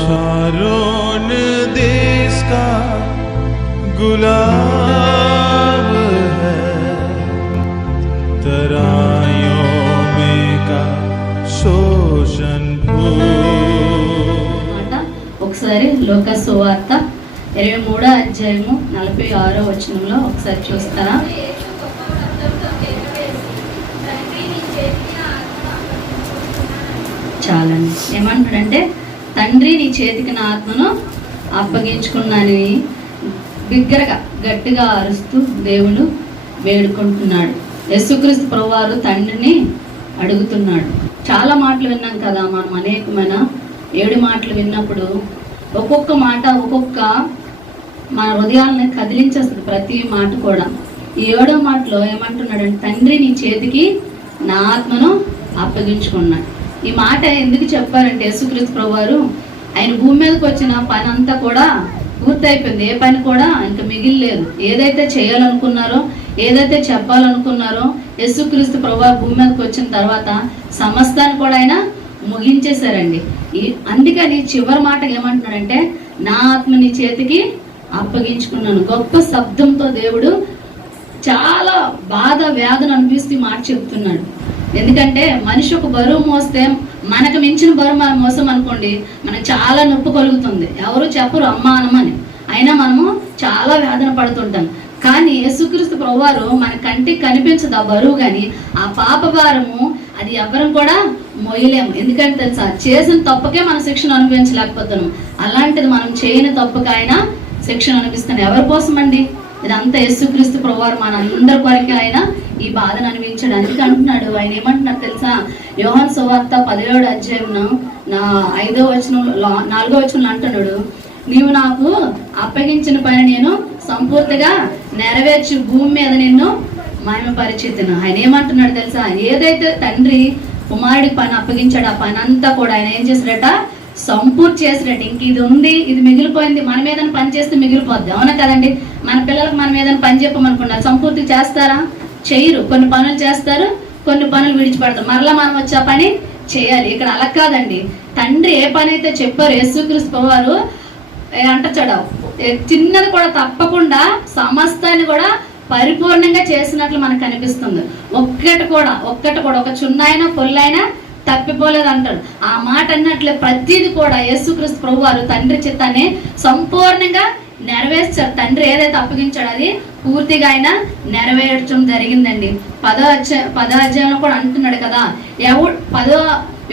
Sharon देश का गुलाब है, तराइयों में का शोषण ఒకసారి లోకా సువార్త 23వ అధ్యాయము 46వ వచనంలో ఒకసారి చూస్తారా? చాలండి. ఏమంటాడంటే, తండ్రి నీ చేతికి నా ఆత్మను అప్పగించుకున్నానని బిగ్గరగా గట్టిగా అరుస్తూ దేవుడు వేడుకుంటున్నాడు. యేసుక్రీస్తు ప్రభువారు తండ్రిని అడుగుతున్నాడు. చాలా మాటలు విన్నాం కదా మనం, అనేకమైన 7 మాటలు విన్నప్పుడు ఒక్కొక్క మాట ఒక్కొక్క మన హృదయాలను కదిలించేస్తుంది. ప్రతి మాట కూడా. ఈ 7వ మాటలో ఏమంటున్నాడంటే, తండ్రి నీ చేతికి నా ఆత్మను అప్పగించుకున్నాడు. ఈ మాట ఎందుకు చెప్పారంటే, యేసుక్రీస్తు ప్రభువారు ఆయన భూమి మీదకి వచ్చిన పని అంతా కూడా పూర్తయిపోయింది. ఏ పని కూడా ఇంకా మిగిలిలేదు. ఏదైతే చేయాలనుకున్నారో, ఏదైతే చెప్పాలనుకున్నారో, యేసుక్రీస్తు ప్రభువారు భూమి మీదకి వచ్చిన తర్వాత సమస్తాన్ని కూడా ఆయన ముగించేశారండి. అందుకని చివరి మాట ఏమంటున్నాడంటే, నా ఆత్మ నీ చేతికి అప్పగించుకున్నాను. గొప్ప శబ్దంతో దేవుడు చాలా బాధ వేదన అనిపిస్తూ మాట చెప్తున్నాడు. ఎందుకంటే మనిషి ఒక బరువు మోస్తే, మనకు మించిన బరువు మనం మోసం అనుకోండి, మనకు చాలా నొప్పి కలుగుతుంది. ఎవరు చెప్పరు అమ్మా అనమని, అయినా మనము చాలా వేదన పడుతుంటాం. కానీ యేసుక్రీస్తు ప్రభువారు మన కంటికి కనిపించదు ఆ బరువు, కానీ ఆ పాప భారము అది ఎవరం కూడా మోయలేము. ఎందుకంటే తెలుసా, చేసిన తప్పుకే మనం శిక్షణ అనుభవించలేకపోతున్నాం. అలాంటిది మనం చేయని తప్పుకి ఆయన శిక్షణ అనిపిస్తాను. ఎవరి కోసం అండి? ఇదంతా యేసుక్రీస్తు ప్రభువారు మన అందరి కొరకే ఆయన ఈ బాధను అనిపించాడు. అందుకే అంటున్నాడు, ఆయన ఏమంటున్నాడు తెలుసా? యోహాను సువార్త 17వ అధ్యాయంలో 4వ వచనంలో అంటున్నాడు, నీవు నాకు అప్పగించిన పని నేను సంపూర్తిగా నెరవేర్చి భూమి మీద నిన్ను మహిమపరిచితిని. ఆయన ఏమంటున్నాడు తెలుసా? ఏదైతే తండ్రి కుమారుడికి పని అప్పగించాడు, ఆ పని అంతా కూడా ఆయన ఏం చేశాడట? సంపూర్తి చేసినట్టు. ఇంక ఇది ఉంది, ఇది మిగిలిపోయింది, మనం ఏదైనా పని చేస్తే మిగిలిపోద్ది. అవునా కదండి? మన పిల్లలకు మనం ఏదైనా పని చెప్పమనుకున్నారు, సంపూర్తి చేస్తారా? చేయరు. కొన్ని పనులు చేస్తారు, కొన్ని పనులు విడిచిపెడతారు. మరలా మనం వచ్చే పని చేయాలి. ఇక్కడ అలా కాదండి. తండ్రి ఏ పని అయితే చెప్పారు యేసుక్రీస్తు ప్రభువారు అంటచాడు, చిన్నది కూడా తప్పకుండా సమస్తాన్ని కూడా పరిపూర్ణంగా చేసినట్లు మనకు కనిపిస్తుంది. ఒక్కటి కూడా ఒక చున్నైనా పొల్లైనా తప్పిపోలేదు అంటాడు. ఆ మాట అన్నట్లే ప్రతిది కూడా యేసుక్రీస్తు ప్రభువారు తండ్రి చిత్తాన్ని సంపూర్ణంగా నెరవేర్చారు. తండ్రి ఏదైతే అప్పగించాడో అది పూర్తిగా ఆయన నెరవేర్చడం జరిగిందండి. 10వ అధ్యాయంలో కూడా అంటున్నాడు కదా,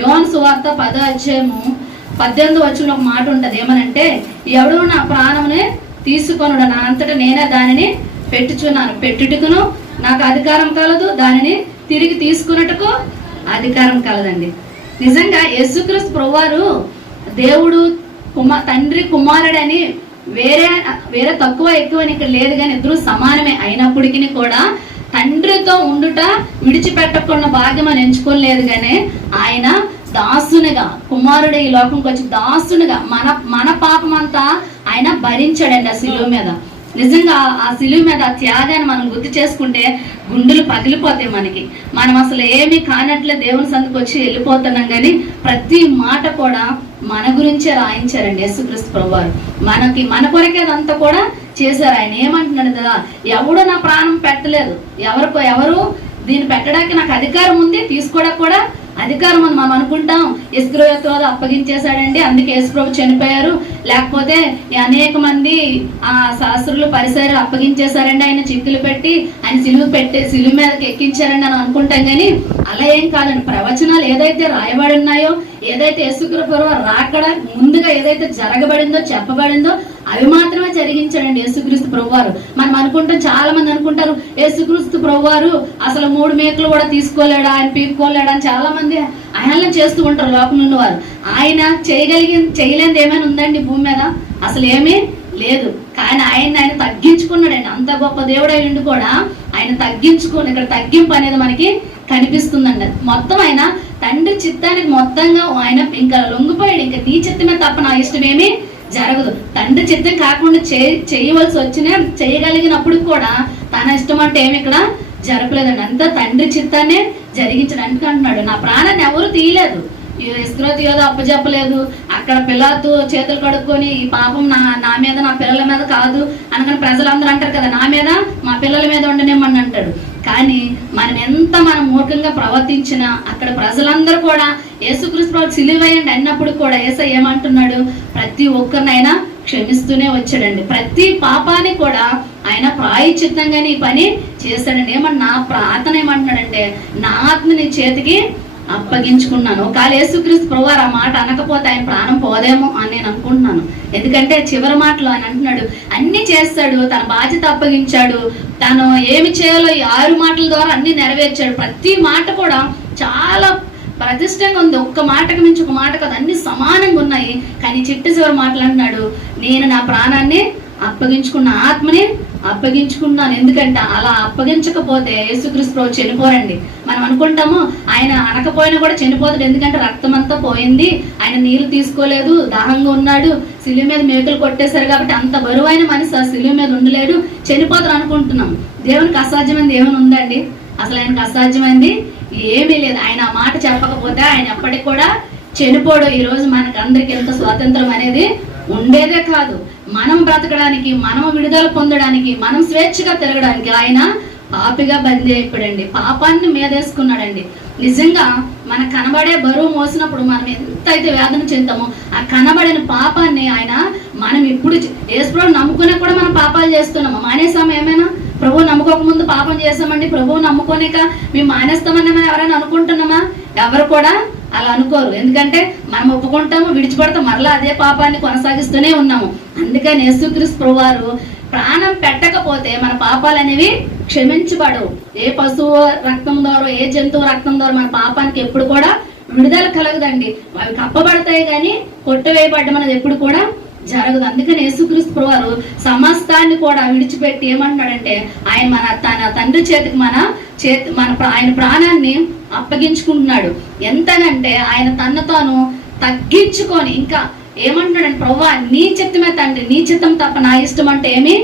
యోహాను సువార్త 10వ అధ్యాయము 18వ వచనంలో ఒక మాట ఉంటది. ఏమనంటే, ఎవడు నా ప్రాణముని తీసుకొనుడు, నా అంతటా నేనే దానిని పెట్టుచున్నాను. పెట్టుటకును నాకు అధికారం కలదు, దానిని తిరిగి తీసుకున్నట్టుకు అధికారం కలదండి. నిజంగా యేసుక్రీస్తు ప్రభువారు దేవుడు తండ్రి కుమారుడని వేరే తక్కువ ఎక్కువ ఇక్కడ లేదు, కానీ ఇద్దరు సమానమే. అయినప్పటికీ కూడా తండ్రితో ఉండుట విడిచిపెట్టకుండా భాగ్యం అని ఎంచుకోలేదు. కానీ ఆయన దాసునిగా, కుమారుడు ఈ లోకంకి వచ్చి దాసునిగా మన పాపం అంతా ఆయన భరించాడండి ఆ శిలువ మీద. నిజంగా ఆ శిలువ మీద ఆ త్యాగాన్ని మనం గుర్తు చేసుకుంటే గుండెలు పగిలిపోతాయి మనకి. మనం అసలు ఏమీ కానట్లే దేవుని సందుకు వచ్చి వెళ్ళిపోతున్నాం, కానీ ప్రతి మాట కూడా మన గురించే రాయించారండి యేసుక్రీస్తు ప్రభువారు. మన కొరకే అదంతా కూడా చేశారు. ఆయన ఏమంటున్నాడు కదా, ఎవడు నా ప్రాణం పెట్టలేదు, ఎవరు దీన్ని పెట్టడానికి నాకు అధికారం ఉంది, తీసుకోవడానికి కూడా అధికారం అని మనం అనుకుంటాం. ఇస్కరియోతు అప్పగించేశాడండి, అందుకే యేసు ప్రభు చనిపోయారు. లేకపోతే అనేక మంది ఆ శాస్త్రులు పరిసరాలు అప్పగించేశారండి, ఆయన చిక్కులు పెట్టి ఆయన సిలువ మీదకి ఎక్కించారండి అని అనుకుంటాం. కానీ అలా ఏం కాదండి. ప్రవచనాలు ఏదైతే రాయబడి ఉన్నాయో, ఏదైతే యేసుక్రీస్తు ప్రభువారు రాకడ ముందుగా ఏదైతే జరగబడిందో, చెప్పబడిందో అవి మాత్రమే జరిగించాడండి యేసుక్రీస్తు ప్రభువారు. మనం అనుకుంటాం, చాలా మంది అనుకుంటారు యేసుక్రీస్తు ప్రభువారు అసలు 3 మేకులు కూడా తీసుకోలేడా, ఆయన పీక్కోలేడా అని చాలా మంది ఆయనలో చేస్తూ ఉంటారు లోకం నుండి వారు. ఆయన చేయలేనిది ఏమైనా ఉందండి భూమి మీద? అసలు ఏమీ లేదు. కానీ ఆయన తగ్గించుకున్నాడండి. అంత గొప్ప దేవుడు అయ్యుండి కూడా ఆయన తగ్గించుకుని, ఇక్కడ తగ్గింపు అనేది మనకి కనిపిస్తుందండి. మొత్తం ఆయన తండ్రి చిత్తానికి మొత్తంగా ఆయన ఇంకా లొంగిపోయాడు. ఇంకా నీ చిత్తమే తప్ప నా ఇష్టం ఏమీ జరగదు. తండ్రి చిత్తం కాకుండా చేయవలసి వచ్చినా చేయగలిగినప్పుడు కూడా తన ఇష్టం అంటే ఏమి ఇక్కడ జరపలేదండి. అంతా తండ్రి చిత్తాన్ని జరిగించడానికి అంటున్నాడు. నా ప్రాణాన్ని ఎవరు తీయలేదు, ఇస్కరియోతు అప్పచెప్పలేదు, అక్కడ పిలాతు చేతులు కడుక్కొని ఈ పాపం నా మీద నా పిల్లల మీద కాదు అనగానే ప్రజలందరూ అంటారు కదా, నా మీద మా పిల్లల మీద ఉండనేమని అంటాడు. కానీ మనం మూర్ఖంగా ప్రవర్తించినా అక్కడ ప్రజలందరూ కూడా యేసుక్రీస్తు సిలువేయండి అన్నప్పుడు కూడా యేసయ్య ఏమంటున్నాడు, ప్రతి ఒక్కరినైనా క్షమిస్తూనే వచ్చాడండి. ప్రతి పాపాన్ని కూడా ఆయన ప్రాయశ్చిత్తంగానే ఈ పని చేశాడండి. నా ప్రార్థన ఏమంటున్నాడంటే, నా ఆత్మ నీ చేతికి అప్పగించుకున్నాను. ఒకవేళ యేసుక్రీస్తు ప్రభువారు ఆ మాట అనకపోతే ఆయన ప్రాణం పోదేమో అని నేను అనుకుంటున్నాను. ఎందుకంటే చివరి మాటలో ఆయన అంటున్నాడు, అన్ని చేస్తాడు, తన బాధ్యత అప్పగించాడు, తను ఏమి చేయాలో ఈ 6 మాటల ద్వారా అన్ని నెరవేర్చాడు. ప్రతి మాట కూడా చాలా ప్రతిష్టంగా ఉంది. ఒక్క మాటకు మించి ఒక మాట కాదు, అన్ని సమానంగా ఉన్నాయి. కానీ చివరి మాటలు అంటున్నాడు, నేను నా ప్రాణాన్ని అప్పగించుకున్న, ఆత్మని అప్పగించుకున్నాను. ఎందుకంటే అలా అప్పగించకపోతే యేసుక్రీస్తు ప్రభు చనిపోరండి. మనం అనుకుంటాము ఆయన అనకపోయినా కూడా చనిపోతాడు, ఎందుకంటే రక్తం అంతా పోయింది, ఆయన నీళ్లు తీసుకోలేదు, దాహంగా ఉన్నాడు, సిలువ మీద మేకలు కొట్టేశారు కాబట్టి అంత బరువైన మనిషి ఆ సిలువ మీద ఉండలేడు, చనిపోతాడు అనుకుంటున్నాం. దేవునికి అసాధ్యమైంది ఏమైనా ఉందండి? అసలు ఆయనకు అసాధ్యమైంది ఏమీ లేదు. ఆయన ఆ మాట చెప్పకపోతే ఆయన ఎప్పటికి కూడా చనిపోడు. ఈరోజు మనకు అందరికి ఎంత స్వాతంత్రం అనేది ఉండేదే కాదు. మనం బ్రతకడానికి, మనం విడుదల పొందడానికి, మనం స్వేచ్ఛగా తిరగడానికి ఆయన పాపిగా బందీ అయిపోయాడండి. పాపాన్ని మీదేసుకున్నాడండి. నిజంగా మనకు కనబడే బరువు మోసినప్పుడు మనం ఎంత అయితే వేదన చెందామో ఆ కనబడిన పాపాన్ని ఆయన మనం ఇప్పుడు యేసుప్రభువు నమ్ముకునే కూడా మనం పాపాలు చేస్తున్నాము. మానేసాము ఏమైనా? ప్రభువు నమ్ముకోక ముందు పాపం చేసామండి, ప్రభువు నమ్ముకోనేక మేము మానేస్తామని మనం ఎవరైనా అనుకుంటున్నామా? ఎవరు కూడా అలా అనుకోరు. ఎందుకంటే మనం ఒప్పుకుంటాము, విడిచిపడతాం, మరలా అదే పాపాన్ని కొనసాగిస్తూనే ఉన్నాము. అందుకని యేసుక్రీస్తు ప్రభువారు ప్రాణం పెట్టకపోతే మన పాపాలు అనేవి క్షమించబడవు. ఏ పశువు రక్తం ద్వారా, ఏ జంతువు రక్తం ద్వారా మన పాపానికి ఎప్పుడు కూడా విడుదల కలగదండి. అవి కప్పబడతాయి కానీ కొట్టువేయబడ్డం అనేది ఎప్పుడు కూడా జరగదు. అందుకని యేసుక్రీస్తు ప్రభువారు సమస్తాన్ని కూడా విడిచిపెట్టి ఏమంటున్నాడంటే, ఆయన తన తండ్రి చేతికి ఆయన ప్రాణాన్ని అప్పగించుకుంటున్నాడు. ఎంతనంటే ఆయన తను తాను తగ్గించుకొని ఇంకా ఏమంటున్నాడంటే, ప్రభువా నీ చిత్తమే తండ్రి, నీ చిత్తం తప్ప నా ఇష్టం అంటే ఏమీ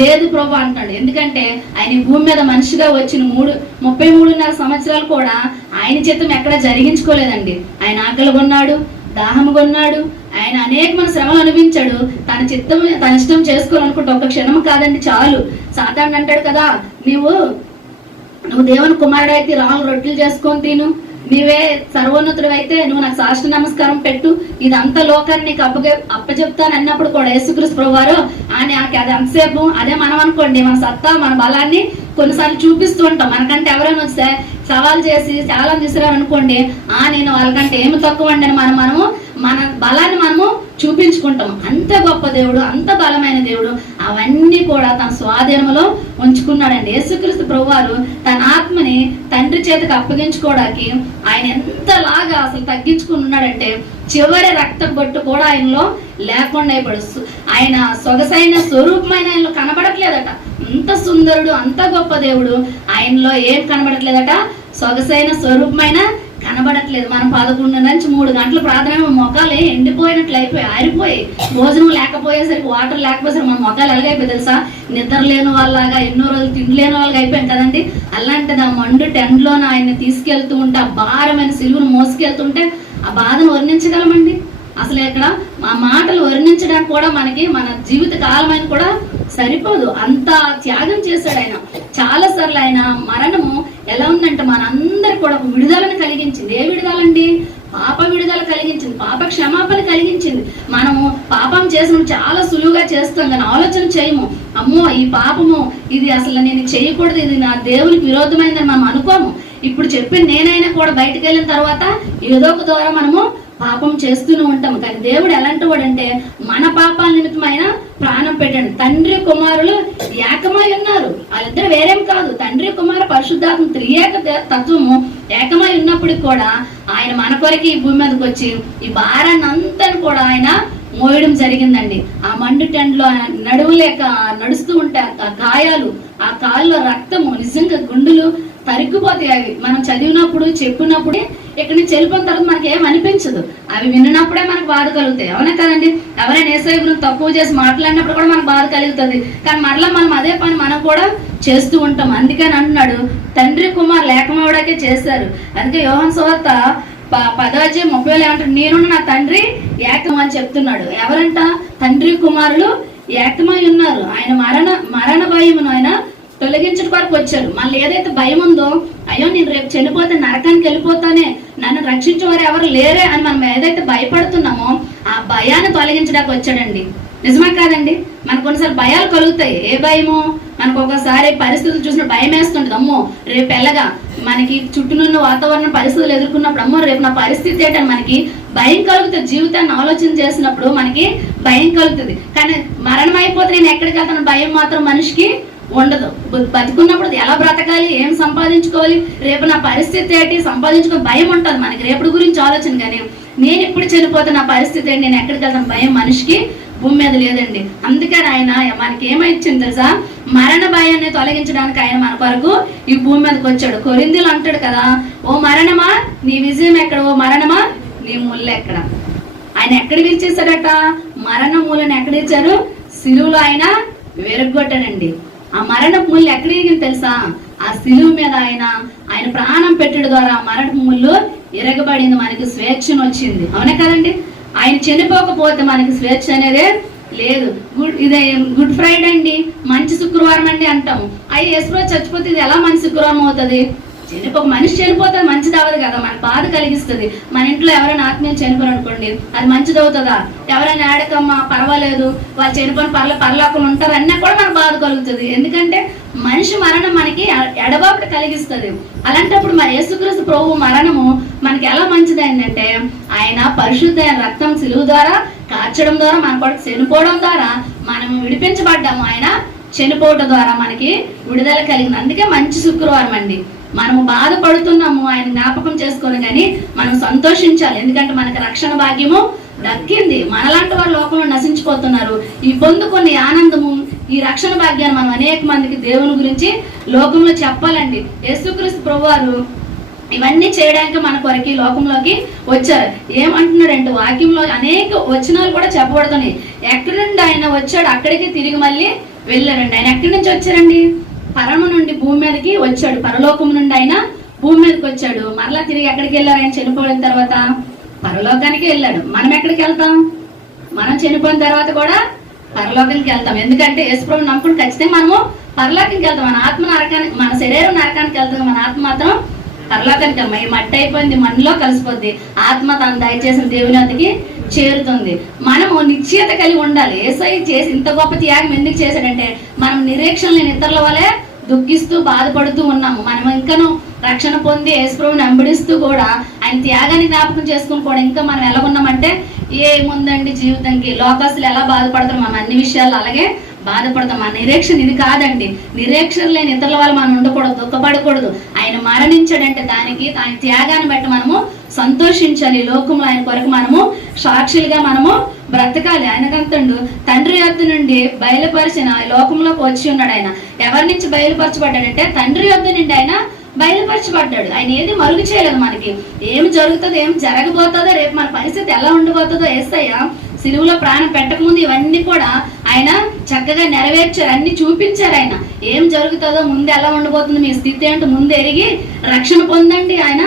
లేదు ప్రభు అంటాడు. ఎందుకంటే ఆయన భూమి మీద మనిషిగా వచ్చిన 33.5 సంవత్సరాలు కూడా ఆయన చిత్తం ఎక్కడ జరిగించుకోలేదండి. ఆయన ఆకలి కొన్నాడు, దాహము కొన్నాడు, ఆయన అనేకమైన శ్రమలు అనుభవించాడు. తన ఇష్టం చేసుకోవాలనుకుంటే ఒక్క క్షణం కాదండి చాలు. సాతాను అంటాడు కదా, నువ్వు దేవుని కుమారుడు అయితే రాళ్ళు రొట్టెలు చేసుకొని తిను, నీవే సర్వోన్నతుడు అయితే నువ్వు నాకు సాష్ట నమస్కారం పెట్టు, ఇదంతా లోకాన్ని నీకు అప్పచెప్తాను అన్నప్పుడు కూడా యేసుక్రీస్తు ప్రభువారు అది అంతసేపు అదే మనం అనుకోండి, మన సత్తా మన బలాన్ని కొన్నిసార్లు చూపిస్తూ ఉంటాం. మనకంటే ఎవరైనా వస్తే సవాల్ చేసి చాలా తీసుకురారు అనుకోండి, నేను వాళ్ళకంటే ఏమి తక్కువ అండి మనము మన బలాన్ని మనము చూపించుకుంటాం. అంత గొప్ప దేవుడు, అంత బలమైన దేవుడు అవన్నీ కూడా తన స్వాధీనంలో ఉంచుకున్నాడండి. యేసుక్రీస్తు ప్రభువారు తన ఆత్మని తండ్రి చేతికి అప్పగించుకోవడానికి ఆయన ఎంతలాగా అసలు తగ్గించుకుని ఉన్నాడంటే చివరి రక్త బొట్టు కూడా ఆయనలో లేకుండా అయిపోడు. ఆయన సొగసైన స్వరూపమైన ఆయనలో కనబడట్లేదట. అంత సుందరుడు, అంత గొప్ప దేవుడు ఆయనలో ఏం కనబడట్లేదట, సొగసైన స్వరూపమైన కనబడట్లేదు. మనం 11 నుంచి 3 గంటల ప్రార్థన మొఖాలు ఎండిపోయినట్లు అయిపోయి ఆరిపోయి, భోజనం లేకపోయేసరికి, వాటర్ లేకపోయేసరికి మన మొఖాలు ఎలాగైపోయి తెలుసా, నిద్ర లేని వాళ్ళలాగా ఎన్నో రోజులు తిండి లేని వాళ్ళగా అయిపోయాం కదండి. అలాంటిది ఆ మండు టెంట్లోనే ఆయన తీసుకెళ్తూ ఉంటే, ఆ భారమైన సిలువను మోసుకెళ్తుంటే ఆ బాధను వర్ణించగలమండి? అసలు ఇక్కడ ఆ మాటలు వర్ణించడానికి కూడా మనకి మన జీవిత కాలమైన కూడా సరిపోదు. అంత త్యాగం చేశాడు ఆయన. చాలా సార్లు ఆయన మరణము ఎలా ఉందంటే మనందరికి కూడా ఒక విడుదలను కలిగించింది. ఏ విడుదలండి? పాప విడుదల కలిగించింది, పాప క్షమాపణ కలిగించింది. మనము పాపం చేసిన చాలా సులువుగా చేస్తాం కానీ ఆలోచన చేయము, అమ్మో ఈ పాపము ఇది అసలు నేను చేయకూడదు, ఇది నా దేవునికి విరోధమైందని మనం అనుకోము. ఇప్పుడు చెప్పిన నేనైనా కూడా బయటకు వెళ్ళిన తర్వాత ఏదో ఒక ద్వారా మనము పాపం చేస్తూనే ఉంటాము. కానీ దేవుడు ఎలాంటి వాడు అంటే మన పాపాల నిమిత్తమైన ప్రాణం పెట్టండి. తండ్రి కుమారులు ఏకమై ఉన్నారు, వాళ్ళిద్దరు వేరేం కాదు. తండ్రి కుమార పరిశుద్ధాత్మ త్రియేక తత్వము ఏకమై ఉన్నప్పటికి కూడా ఆయన మన కొరకు ఈ భూమి మీదకి వచ్చి ఈ భారాన్ని అంతా కూడా ఆయన మోయడం జరిగిందండి. ఆ మండు టెంట్లో నడువులేక నడుస్తూ ఉంటే ఆ గాయాలు, ఆ కాళ్ళలో రక్తము, నిజంగా గుండెలు తరిగిపోతాయి. అవి మనం చదివినప్పుడు చెప్పినప్పుడే ఇక్కడి నుంచి వెళ్ళిపోయిన తర్వాత మనకి ఏం అనిపించదు. అవి విన్నప్పుడే మనకు బాధ కలుగుతాయి. అవునా కదండి? ఎవరైనా యేసయ్య గురించి తక్కువ చేసి మాట్లాడినప్పుడు కూడా మనకు బాధ కలుగుతుంది. కానీ మరలా మనం అదే పని మనం కూడా చేస్తూ ఉంటాం. అందుకని అంటున్నాడు తండ్రి కుమారులు ఏకమవడాకే చేశారు. అందుకే యోహాను సువార్త 10:30 ఏమంటాడు, నేను నా తండ్రి ఏకం అని చెప్తున్నాడు. ఎవరంట? తండ్రి కుమారులు ఏకమై ఉన్నారు. ఆయన మరణ భయమును ఆయన తొలగించడం వరకు వచ్చారు. మళ్ళీ ఏదైతే భయం ఉందో, అయ్యో నేను రేపు చనిపోతే నరకానికి వెళ్ళిపోతానే, నన్ను రక్షించేవారు ఎవరు లేరే అని మనం ఏదైతే భయపడుతున్నామో ఆ భయాన్ని తొలగించడానికి వచ్చాడండి. నిజమే కాదండి? మనకు కొన్నిసార్లు భయాలు కలుగుతాయి. ఏ భయము? మనకు ఒకసారి పరిస్థితులు చూసిన భయం వేస్తుంటుంది. అమ్మో రేపు ఎల్లగా మనకి చుట్టూనున్న వాతావరణ పరిస్థితులు ఎదుర్కొన్నప్పుడు అమ్మో రేపు నా పరిస్థితి ఏంటని మనకి భయం కలుగుతుంది. జీవితాన్ని ఆలోచన చేసినప్పుడు మనకి భయం కలుగుతుంది. కానీ మరణం అయిపోతే నేను ఎక్కడికి వెళ్తాను భయం మాత్రం మనిషికి ఉండదు. బతుకున్నప్పుడు ఎలా బ్రతకాలి, ఏం సంపాదించుకోవాలి, రేపు నా పరిస్థితి ఏంటి సంపాదించుకోవాలి భయం ఉంటుంది మనకి, రేపటి గురించి ఆలోచన. కానీ నేను ఇప్పుడు చనిపోతే నా పరిస్థితి ఏంటి, నేను ఎక్కడికి వెళ్తాను భయం మనిషికి భూమి మీద లేదండి. అందుకని ఆయన మనకి ఏమైచ్చింది తెలుసా? మరణ భయాన్ని తొలగించడానికి ఆయన మన కొరకు ఈ భూమి మీదకి వచ్చాడు. కొరింథీయులు అంటాడు కదా, ఓ మరణమా నీ విజయం ఎక్కడ, ఓ మరణమా నీ ముళ్ళు ఎక్కడ. ఆయన ఎక్కడ విరిచేశాడట? మరణ మూలను ఎక్కడ ఇచ్చారు? సిలువలో ఆయన విరగొట్టాడండి. ఆ మరణ ముళ్ళు ఎక్కడ ఇరిగింది తెలుసా? ఆ సిలువు మీద ఆయన ప్రాణం పెట్టడం ద్వారా ఆ మరణ ముళ్ళు ఇరగబడింది. మనకి స్వేచ్ఛను వచ్చింది. అవునే కదండి? ఆయన చనిపోకపోతే మనకి స్వేచ్ఛ అనేదే లేదు. ఇదే గుడ్ ఫ్రైడే అండి, మంచి శుక్రవారం అండి అంటాము. అయ్యి యేసుప్రభు చచ్చిపోతే ఇది ఎలా మంచి శుక్రవారం అవుతుంది? ఒక మనిషి చనిపోతే మంచిది అవ్వదు కదా, మన బాధ కలిగిస్తుంది. మన ఇంట్లో ఎవరైనా ఆత్మీయం చనిపోరు అనుకోండి, అది మంచిది అవుతుందా? ఎవరైనా ఆడకమ్మా పర్వాలేదు, వాళ్ళు చనిపోయిన పరలోకంలో ఉంటారు అన్నా కూడా మనకు బాధ కలుగుతుంది. ఎందుకంటే మనిషి మరణం మనకి ఎడబాటు కలిగిస్తుంది. అలాంటప్పుడు మరి యేసుక్రీస్తు ప్రభు మరణము మనకి ఎలా మంచిది ఏంటంటే, ఆయన పరిశుద్ధమైన రక్తం సిలువ ద్వారా కార్చడం ద్వారా మన కొరకు చనిపోవడం ద్వారా మనం విడిపించబడ్డాము. ఆయన చనిపోవడం ద్వారా మనకి విడుదల కలిగింది. అందుకే మంచి శుక్రవారం అండి. మనము బాధపడుతున్నాము ఆయన జ్ఞాపకం చేసుకొని, కానీ మనం సంతోషించాలి. ఎందుకంటే మనకి రక్షణ భాగ్యము దక్కింది. మనలాంటి వారు లోకంలో నశించిపోతున్నారు. ఈ పొందుకునే ఆనందము, ఈ రక్షణ భాగ్యాన్ని మనం అనేక మందికి దేవుని గురించి లోకంలో చెప్పాలండి. యేసుక్రీస్తు ప్రభువారు ఇవన్నీ చేయడానికి మన కొరకు లోకంలోకి వచ్చారు. ఏమంటున్నాడంటే వాక్యంలో అనేక వచనాలు కూడా చెప్పబడుతున్నాయి. ఎక్కడి నుండి ఆయన వచ్చాడు అక్కడికి తిరిగి మళ్ళీ వెళ్ళారండి. ఆయన ఎక్కడి నుంచి వచ్చారండి? పరమ నుండి భూమి మీదకి వచ్చాడు. పరలోకం నుండి ఆయన భూమి మీదకి వచ్చాడు. మరలా తిరిగి ఎక్కడికి వెళ్ళారు? ఆయన చనిపోయిన తర్వాత పరలోకానికి వెళ్ళాడు. మనం ఎక్కడికి వెళ్తాం? మనం చనిపోయిన తర్వాత కూడా పరలోకానికి వెళ్తాం. ఎందుకంటే యేసుప్రభుని నమ్ముకుని ఖచ్చితంగా మనము పరలోకానికి వెళ్తాం. మన ఆత్మ నరకానికి, మన శరీరం నరకానికి వెళ్తాం, మన ఆత్మ మాత్రం పరలోకానికి వెళ్తాం. ఈ మట్టి అయిపోయింది, మనలో కలిసిపోద్ది. ఆత్మ తను దయచేసిన దేవుని వద్దకి చేరుతుంది. మనము నిశ్చయత కలిగి ఉండాలి. యేసయ్య చేసి ఇంత గొప్ప త్యాగం ఎందుకు చేశాడంటే, మనం నిరీక్షణ లేని ఇతరుల వలె దుఃఖిస్తూ బాధపడుతూ ఉన్నాము. మనం ఇంకను రక్షణ పొంది యేసుప్రభుని వెంబడిస్తూ కూడా ఆయన త్యాగాన్ని జ్ఞాపకం చేసుకుని కూడా ఇంకా మనం ఎలా ఉన్నామంటే, ఏముందండి జీవితానికి, లోకస్తులు ఎలా బాధపడతారు మనం అన్ని విషయాలు అలాగే బాధపడతాం. మన నిరీక్షణ ఇది కాదండి. నిరీక్షణ లేని ఇతరుల వల్ల మనం ఉండకూడదు, దుఃఖపడకూడదు. ఆయన మరణించాడంటే దానికి ఆయన త్యాగాన్ని బట్టి మనము సంతోషించాలి. లోకంలో ఆయన కొరకు మనము సాక్షులుగా మనము బ్రతకాలి. ఆయనకంతండు తండ్రి యొద్ద నుండి బయలుపరిచిన లోకంలోకి వచ్చి ఉన్నాడు. ఆయన ఎవరి నుంచి బయలుపరచబడ్డాడంటే తండ్రి యొద్ద నుండి ఆయన బయలుపరచబడ్డాడు. ఆయన ఏది మరుగు చేయలేదు. మనకి ఏం జరుగుతుందో, ఏం జరగబోతుందో, రేపు మన పరిస్థితి ఎలా ఉండబోతుందో యేసయ్య సిలువలో ప్రాణం పెట్టకముందు ఇవన్నీ కూడా ఆయన చక్కగా నెరవేర్చారు. అన్ని చూపించారు. ఆయన ఏం జరుగుతుందో, ముందు ఎలా ఉండబోతుంది, మీ స్థితి ఏంటో ముందు ఎరిగి రక్షణ పొందండి. ఆయన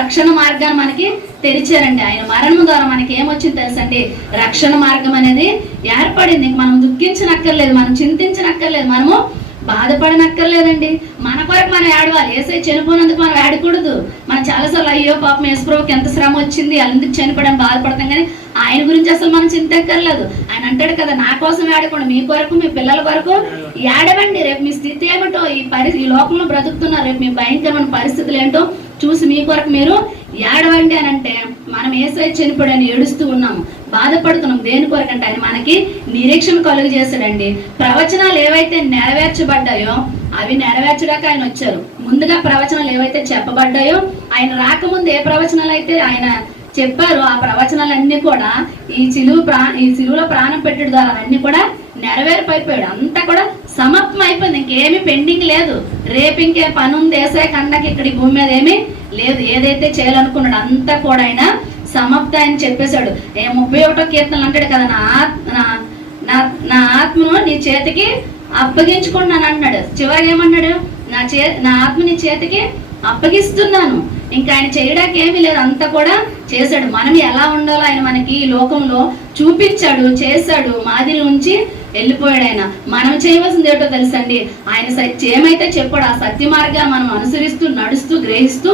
రక్షణ మార్గాన్ని మనకి తెరిచారండి. ఆయన మరణం ద్వారా మనకి ఏమొచ్చింది తెలుసండి? రక్షణ మార్గం అనేది ఏర్పడింది. మనం దుఃఖించనక్కర్లేదు, మనం చింతించనక్కర్లేదు, మనము బాధపడనక్కర్లేదండి. మన కొరకు మనం ఏడవాలి. యేసయ్య చనిపోయినందుకు మనం ఏడకూడదు. మనం చాలాసార్లు అయ్యో పాపం యేసుప్రభుకి ఎంత శ్రమ వచ్చింది, అందుకు చనిపోవడం బాధపడతాం. కానీ ఆయన గురించి అసలు మనం చింతక్కర్లేదు. ఆయన అంటాడు కదా, నా కోసం ఏడకుండా మీ కొరకు, మీ పిల్లల కొరకు ఏడవండి. రేపు మీ స్థితి ఏమిటో, ఈ లోకంలో బ్రతుకుతున్నారు, రేపు మీ భయంకరమైన పరిస్థితులు ఏంటో చూసి మీ కొరకు మీరు ఏడవండి అని అంటే, మనం యేసయ్య చనిపోయాడని ఏడుస్తూ ఉన్నాము, బాధపడుతున్నాం. దేని కొరకు అంటే ఆయన మనకి నిరీక్షణ కలుగు చేశాడండి. ప్రవచనాలు ఏవైతే నెరవేర్చబడ్డాయో అవి నెరవేర్చడానికి ఆయన వచ్చారు. ముందుగా ప్రవచనాలు ఏవైతే చెప్పబడ్డాయో, ఆయన రాకముందు ఏ ప్రవచనాలు అయితే ఆయన చెప్పారు ఆ ప్రవచనాలన్నీ కూడా ఈ సిలువలో ప్రాణం పెట్టడం ద్వారా అన్ని కూడా నెరవేర్పైపోయాడు. అంతా కూడా సమాప్తం అయిపోయింది. ఇంకేమీ పెండింగ్ లేదు. రేపు ఇంకే పని ఉంది యేసయ్య కండకి ఇక్కడ ఈ భూమి మీద ఏమీ లేదు. ఏదైతే చేయాలనుకున్నాడు అంతా కూడా ఆయన సమాప్త అని చెప్పేశాడు. 31వ కీర్తనలు అంటాడు కదా, నా ఆత్మను నీ చేతికి అప్పగించుకున్నాను అన్నాడు. చివరికి ఏమన్నాడు? నా ఆత్మ నీ చేతికి అప్పగిస్తున్నాను. ఇంకా ఆయన చేయడానికి ఏమీ లేదు, అంతా కూడా చేశాడు. మనం ఎలా ఉండాలో ఆయన మనకి ఈ లోకంలో చూపించాడు, చేశాడు, మాదిరి ఉంచి వెళ్ళిపోయాడు. ఆయన మనం చేయవలసింది ఏటో తెలుసండి, ఆయన ఏమైతే చెప్పాడు ఆ సత్య మార్గాన్ని మనం అనుసరిస్తూ నడుస్తూ గ్రహిస్తూ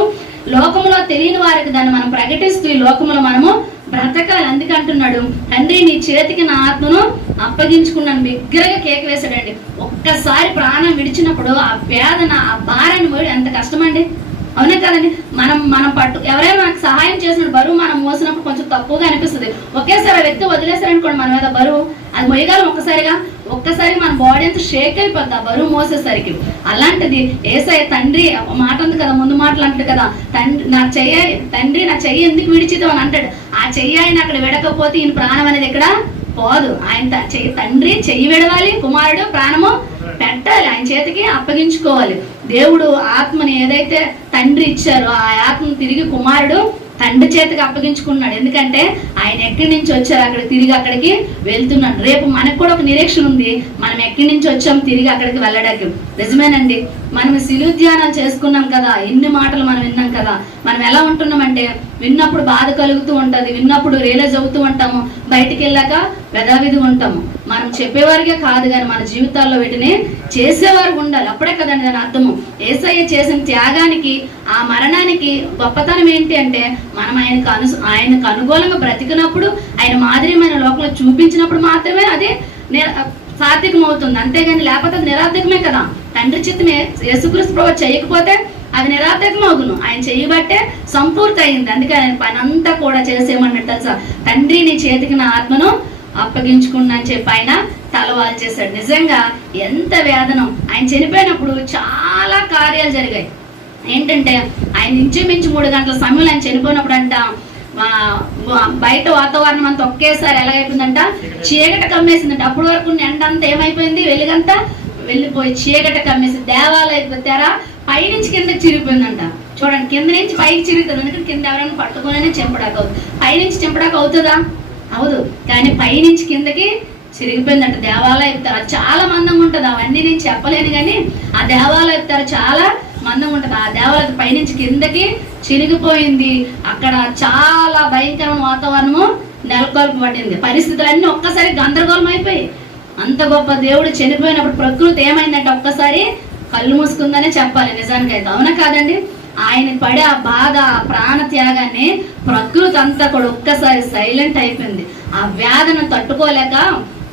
లోకంలో తెలియని వారికి దాన్ని మనం ప్రకటిస్తూ ఈ లోకంలో మనము బ్రతకాలి. అందుకే అంటున్నాడు, తండ్రి నీ చేతికి నా ఆత్మను అప్పగించుకున్నాను. బిగ్గరగా కేక వేశాడండి. ఒక్కసారి ప్రాణం విడిచినప్పుడు ఆ వేదన, ఆ భారాన్ని మోయడం ఎంత కష్టమండి, అవునే కదండి. మనం ఎవరైనా మనకు సహాయం చేసిన బరువు మనం మోసినప్పుడు కొంచెం తక్కువగా అనిపిస్తుంది. ఒకేసారి ఆ వ్యక్తి వదిలేశారనుకోండి మన మీద బరువు, అది మొయ్యగలం ఒక్కసారి మన బాడీ అంతా షేక్ అయిపోద్ది ఆ బరువు మోసేసరికి. అలాంటిది యేసయ్య తండ్రి మాట ఉంది కదా, ముందు మాటలు అంటాడు కదా, తండ్రి నా చెయ్యి ఎందుకు విడిచిదో అని అంటాడు. ఆ చెయ్యి ఆయన అక్కడ విడకపోతే ఈయన ప్రాణం అనేది ఇక్కడ పోదు. ఆయన తండ్రి చెయ్యి విడవాలి, కుమారుడు ప్రాణము పెట్టాలి, ఆయన చేతికి అప్పగించుకోవాలి. దేవుడు ఆత్మని ఏదైతే తండ్రి ఇచ్చారో ఆ ఆత్మను తిరిగి కుమారుడు తండ్రి చేతికి అప్పగించుకున్నాడు. ఎందుకంటే ఆయన ఎక్కడి నుంచి వచ్చారు తిరిగి అక్కడికి వెళ్తున్నాడు. రేపు మనకు కూడా ఒక నిరీక్షణ ఉంది, మనం ఎక్కడి నుంచి వచ్చాం తిరిగి అక్కడికి వెళ్ళడానికి. నిజమేనండి, మనం సిలువ ధ్యానాలు చేసుకున్నాం కదా, ఎన్ని మాటలు మనం విన్నాం కదా. మనం ఎలా ఉంటున్నామంటే విన్నప్పుడు బాధ కలుగుతూ ఉంటది, విన్నప్పుడు రియలైజ్ అవుతూ ఉంటాము, బయటికి వెళ్ళాక యథావిధి ఉంటాము. మనం చెప్పేవారికే కాదు కానీ మన జీవితాల్లో వీటిని చేసేవారు ఉండాలి. అప్పుడే కదండి దాని అర్థము. యేసయ్య చేసిన త్యాగానికి, ఆ మరణానికి గొప్పతనం ఏంటి అంటే మనం ఆయనకు అనుకూలంగా బ్రతికినప్పుడు, ఆయన మాదిరిమైన లోకంలో చూపించినప్పుడు మాత్రమే అది సార్థకం అవుతుంది. అంతేగాని లేకపోతే అది నిరార్థకమే కదా. తండ్రి చిత్తమే యేసుక్రీస్తు ప్రభువు చేయకపోతే అది నిరార్థకం అవును. ఆయన చేయబట్టే సంపూర్తి అయింది. అందుకే ఆయన పని అంతా కూడా చేసేయమన్నట్టు తెలుసా, తండ్రి నీ చేతికి నా ఆత్మను అప్పగించుకున్నా అని చెప్పి ఆయన తలవాలు చేశాడు. నిజంగా ఎంత వేదనం. ఆయన చనిపోయినప్పుడు చాలా కార్యాలు జరిగాయి. ఏంటంటే ఆయన ఇంచుమించు 3 గంటల సమయంలో ఆయన చనిపోయినప్పుడు అంట బయట వాతావరణం అంతా ఒకేసారి ఎలాగైపోయిందంట, చీకట కమ్మేసిందంట. అప్పటి వరకు ఎండ అంతా ఏమైపోయింది, వెలుగంతా వెళ్ళిపోయి చీకట కమ్మేసి దేవాలయ తెర పైనుంచి కిందకి చిరిగిపోయిందంట. చూడండి, కింద నుంచి పైకి చిరుగుతుంది. ఎందుకంటే కింద ఎవరైనా పట్టుకునే చెంపడాక అవుతుంది, పైనుంచి చెంపడాక అవుతుందా? అవదు. కానీ పైనుంచి కిందకి చిరిగిపోయిందంట. దేవాలయ తెర చాలా మందంగా ఉంటుంది. అవన్నీ నేను చెప్పలేను కానీ ఆ దేవాలయ తెర చాలా మందంగా ఉంటుంది. ఆ దేవాలయ పైనుంచి కిందకి చిరిగిపోయింది. అక్కడ చాలా భయంకరమైన వాతావరణము నెలకొల్పబడింది. పరిస్థితులన్నీ ఒక్కసారి గందరగోళం అయిపోయి, అంత గొప్ప దేవుడు చనిపోయినప్పుడు ప్రకృతి ఏమైందంటే ఒక్కసారి కళ్ళు మూసుకుందనే చెప్పాలి నిజానికైతే, అవునా కాదండి? ఆయన పడే ఆ బాధ, ఆ ప్రాణ త్యాగాన్ని ప్రకృతి అంతా కూడా ఒక్కసారి సైలెంట్ అయిపోయింది. ఆ వేదన తట్టుకోలేక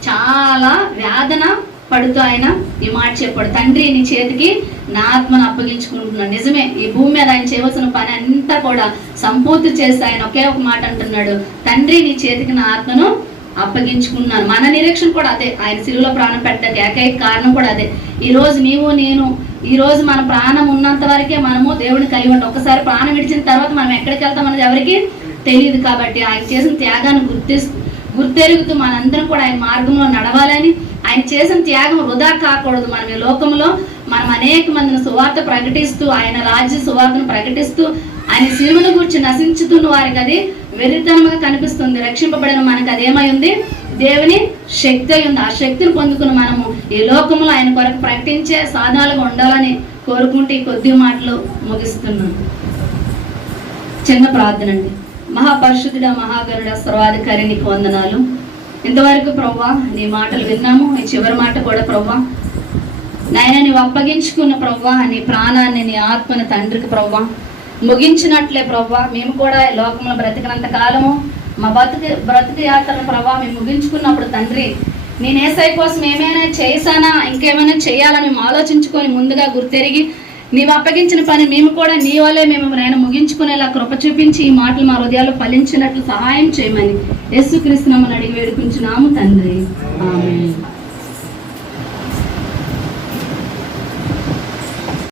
చాలా వేదన పడుతూ ఆయన ఈ మాట చెప్పాడు, తండ్రి నీ చేతికి నా ఆత్మను అప్పగించుకుంటున్నాడు. నిజమే, ఈ భూమి మీద ఆయన చేయవలసిన పని అంతా కూడా సంపూర్తి చేసి ఆయన ఒకే ఒక మాట అంటున్నాడు, తండ్రి నీ చేతికి నా ఆత్మను అప్పగించుకున్నాను. మన నిరీక్షణ కూడా అదే. ఆయన సిలువలో ప్రాణం పెట్టడానికి ఏకైక కారణం కూడా అదే. ఈ రోజు నీవు నేను, ఈ రోజు మన ప్రాణం ఉన్నంత వరకే మనము దేవుని కలిగి ఉంటాం. ఒకసారి ప్రాణం విడిచిన తర్వాత మనం ఎక్కడికి వెళ్తాం అనేది ఎవరికి తెలియదు. కాబట్టి ఆయన చేసిన త్యాగాన్ని గుర్తెరుగుతూ మనందరం కూడా ఆయన మార్గంలో నడవాలని, ఆయన చేసిన త్యాగం వృధా కాకూడదు. మనం ఈ లోకంలో మనం అనేక మందిని సువార్త ప్రకటిస్తూ, ఆయన రాజ్య సువార్తను ప్రకటిస్తూ, ఆయన సిలువను గురించి నశించుతున్న వారికి అది వెర్రితనంగా కనిపిస్తుంది. రక్షింపబడిన మనకు అదేమై ఉంది, దేవుని శక్తి అయి ఉంది. ఆ శక్తిని పొందుకుని మనము ఈ లోకంలో ఆయన కొరకు ప్రకటించే సాధనాలుగా ఉండాలని కోరుకుంటూ ఈ కొద్ది మాటలు ముగిస్తున్నాను. చిన్న ప్రార్థన అండి. మహాపరిశుద్ధుడ, మహాగరుడ, సర్వాధికారి నీకు వందనాలు. ఇంతవరకు ప్రవ్వా నీ మాటలు విన్నాము. ఈ చివరి మాట కూడా ప్రవ్వా నాయన నీవు అప్పగించుకున్న ప్రవ్వా నీ ప్రాణాన్ని, నీ ఆత్మని తండ్రికి ప్రవ్వా ముగించినట్లే ప్రవ్వా మేము కూడా లోకంలో బ్రతికినంత కాలము మా బ్రతుకు యాత్రను ప్రవ్వా మేము ముగించుకున్నప్పుడు తండ్రి నేను యేసయ్య కోసం ఏమైనా చేశానా, ఇంకేమైనా చేయాలని మేము ఆలోచించుకొని ముందుగా గుర్తెరిగి నీవు అప్పగించిన పని మేము కూడా నీ వల్లే మేము నాయన ముగించుకునేలా కృప చూపించి ఈ మాటలు మా హృదయాలు ఫలించినట్లు సహాయం చేయమని యేసుక్రీస్తు నామమున అడిగి వేడుకుంటున్నాము తండ్రి. ఆమేన్.